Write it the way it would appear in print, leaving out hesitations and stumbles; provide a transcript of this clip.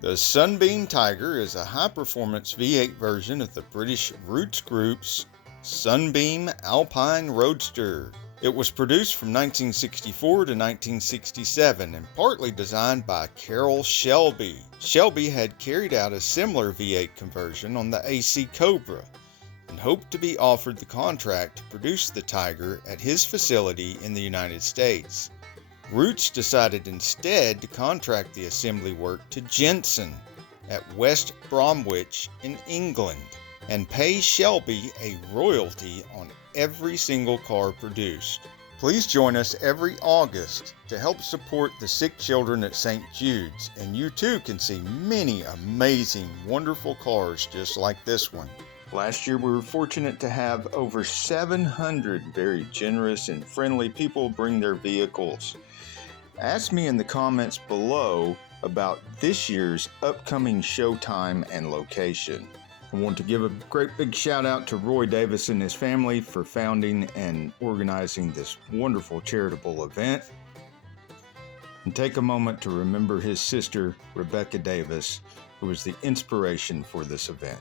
The Sunbeam Tiger is a high-performance V8 version of the British Roots Group's Sunbeam Alpine Roadster. It was produced from 1964 to 1967 and partly designed by Carrol Shelby. Shelby had carried out a similar V8 conversion on the AC Cobra and hoped to be offered the contract to produce the Tiger at his facility in the United States. Roots decided instead to contract the assembly work to Jensen at West Bromwich in England and pay Shelby a royalty on every single car produced. Please join us every August to help support the sick children at StJude's, and you too can see many amazing, wonderful cars just like this one. Last year we were fortunate to have over 700 very generous and friendly people bring their vehicles. Ask me in the comments below about this year's upcoming showtime and location. I want to give a great big shout out to Roy Davis and his family for founding and organizing this wonderful charitable event. And take a moment to remember his sister, Rebecca Davis, who was the inspiration for this event.